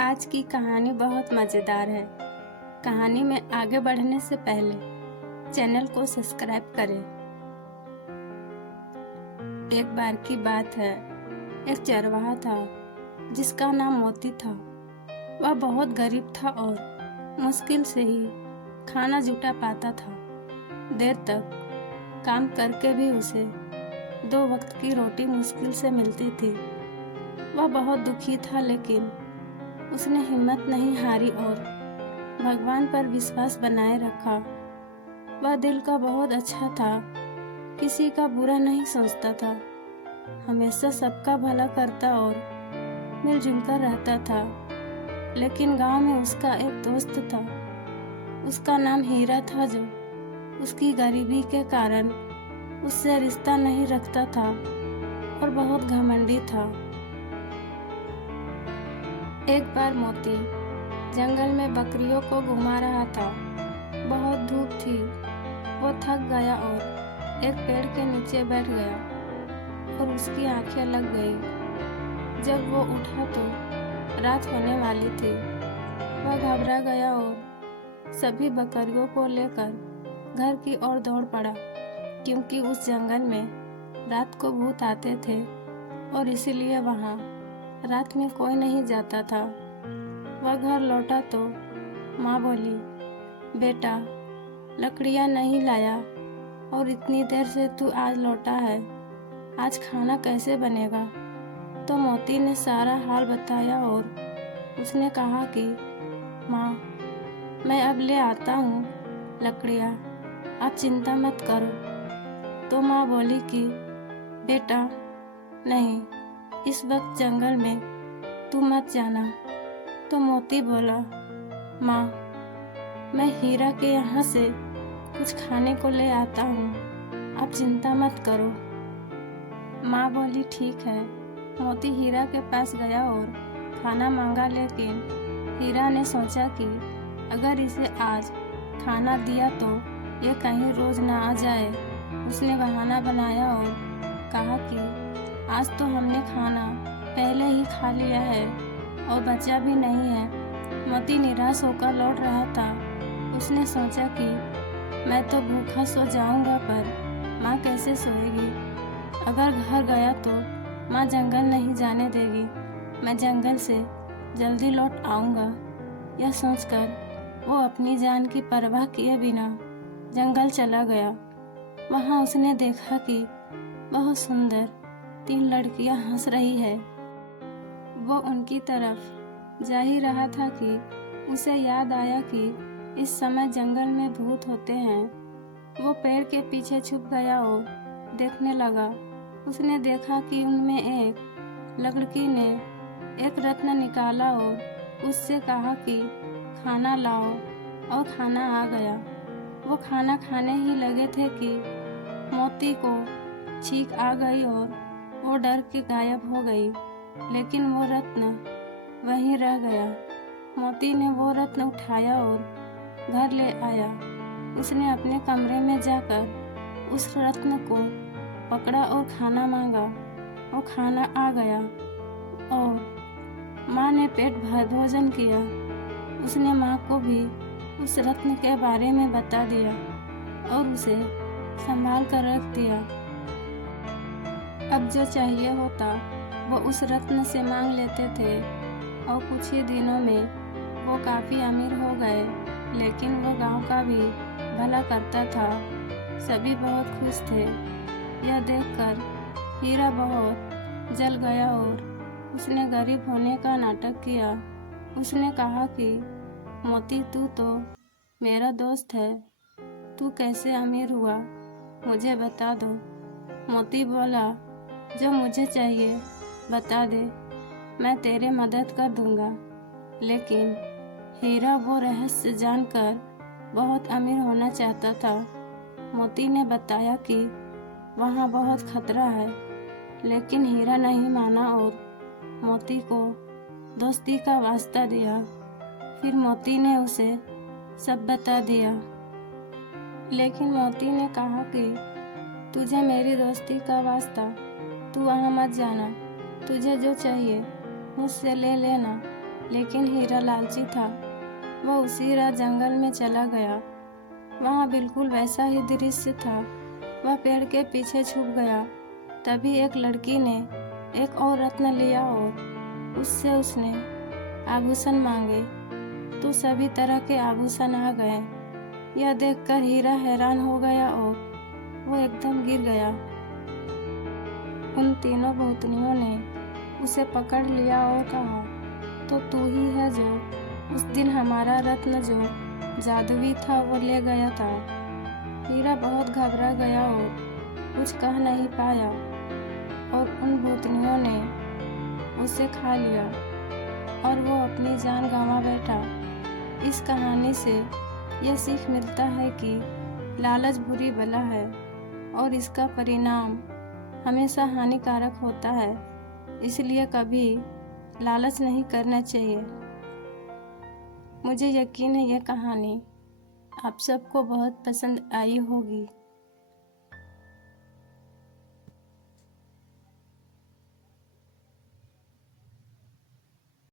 आज की कहानी बहुत मज़ेदार है। कहानी में आगे बढ़ने से पहले चैनल को सब्सक्राइब करें। एक बार की बात है, एक चरवाहा था जिसका नाम मोती था। वह बहुत गरीब था और मुश्किल से ही खाना जुटा पाता था। देर तक काम करके भी उसे 2 वक्त की रोटी मुश्किल से मिलती थी। वह बहुत दुखी था, लेकिन उसने हिम्मत नहीं हारी और भगवान पर विश्वास बनाए रखा। वह दिल का बहुत अच्छा था, किसी का बुरा नहीं सोचता था, हमेशा सबका भला करता और मिलजुल कर रहता था। लेकिन गांव में उसका एक दोस्त था। उसका नाम हीरा था, जो उसकी गरीबी के कारण उससे रिश्ता नहीं रखता था और बहुत घमंडी था। एक बार मोती जंगल में बकरियों को घुमा रहा था। बहुत धूप थी। वो थक गया और एक पेड़ के नीचे बैठ गया और उसकी आंखें लग गई। जब वो उठा तो रात होने वाली थी। वह घबरा गया और सभी बकरियों को लेकर घर की ओर दौड़ पड़ा, क्योंकि उस जंगल में रात को भूत आते थे और इसीलिए वहाँ रात में कोई नहीं जाता था। वह घर लौटा तो माँ बोली, बेटा लकड़ियाँ नहीं लाया और इतनी देर से तू आज लौटा है, आज खाना कैसे बनेगा? तो मोती ने सारा हाल बताया और उसने कहा कि माँ, मैं अब ले आता हूँ लकड़ियाँ, आप चिंता मत करो। तो माँ बोली कि बेटा नहीं, इस वक्त जंगल में तू मत जाना। तो मोती बोला, माँ, मैं हीरा के यहाँ से कुछ खाने को ले आता हूँ, आप चिंता मत करो। माँ बोली ठीक है। मोती हीरा के पास गया और खाना मांगा, लेकिन हीरा ने सोचा कि अगर इसे आज खाना दिया तो ये कहीं रोज ना आ जाए। उसने बहाना बनाया और कहा कि आज तो हमने खाना पहले ही खा लिया है और बचा भी नहीं है। मोती निराश होकर लौट रहा था। उसने सोचा कि मैं तो भूखा सो जाऊंगा, पर माँ कैसे सोएगी? अगर घर गया तो माँ जंगल नहीं जाने देगी। मैं जंगल से जल्दी लौट आऊंगा। यह सोचकर वो अपनी जान की परवाह किए बिना जंगल चला गया। वहाँ उसने देखा कि बहुत सुंदर 3 लड़कियां हंस रही है। वो उनकी तरफ जा ही रहा था कि उसे याद आया कि इस समय जंगल में भूत होते हैं। वो पेड़ के पीछे छुप गया और देखने लगा। उसने देखा कि उनमें एक लड़की ने एक रत्न निकाला और उससे कहा कि खाना लाओ, और खाना आ गया। वो खाना खाने ही लगे थे कि मोती को छींक आ गई और वो डर के गायब हो गई, लेकिन वो रत्न वहीं रह गया। मोती ने वो रत्न उठाया और घर ले आया। उसने अपने कमरे में जाकर उस रत्न को पकड़ा और खाना मांगा। वो खाना आ गया और माँ ने पेट भर भोजन किया। उसने माँ को भी उस रत्न के बारे में बता दिया और उसे संभाल कर रख दिया। अब जो चाहिए होता वो उस रत्न से मांग लेते थे और कुछ ही दिनों में वो काफ़ी अमीर हो गए। लेकिन वो गांव का भी भला करता था। सभी बहुत खुश थे। यह देखकर हीरा बहुत जल गया और उसने गरीब होने का नाटक किया। उसने कहा कि मोती, तू तो मेरा दोस्त है, तू कैसे अमीर हुआ, मुझे बता दो। मोती बोला, जो मुझे चाहिए बता दे, मैं तेरे मदद कर दूंगा। लेकिन हीरा वो रहस्य जानकर बहुत अमीर होना चाहता था। मोती ने बताया कि वहाँ बहुत खतरा है, लेकिन हीरा नहीं माना और मोती को दोस्ती का वास्ता दिया। फिर मोती ने उसे सब बता दिया, लेकिन मोती ने कहा कि तुझे मेरी दोस्ती का वास्ता, तू वहाँ मत जाना, तुझे जो चाहिए मुझसे ले लेना, लेकिन हीरा लालची था। वह उसी रात जंगल में चला गया। वहाँ बिल्कुल वैसा ही दृश्य था। वह पेड़ के पीछे छुप गया। तभी एक लड़की ने एक और रत्न लिया और उससे उसने आभूषण मांगे तो सभी तरह के आभूषण आ गए। यह देखकर हीरा हैरान हो गया और वो एकदम गिर गया। उन तीनों भूतनियों ने उसे पकड़ लिया और कहा, तो तू ही है जो उस दिन हमारा रत्न जो जादुई था वो ले गया था। हीरा बहुत घबरा गया और कुछ कह नहीं पाया और उन भूतनियों ने उसे खा लिया और वो अपनी जान गंवा बैठा। इस कहानी से यह सीख मिलता है कि लालच बुरी बला है और इसका परिणाम हमेशा हानिकारक होता है। इसलिए कभी लालच नहीं करना चाहिए। मुझे यकीन है यह कहानी आप सबको बहुत पसंद आई होगी।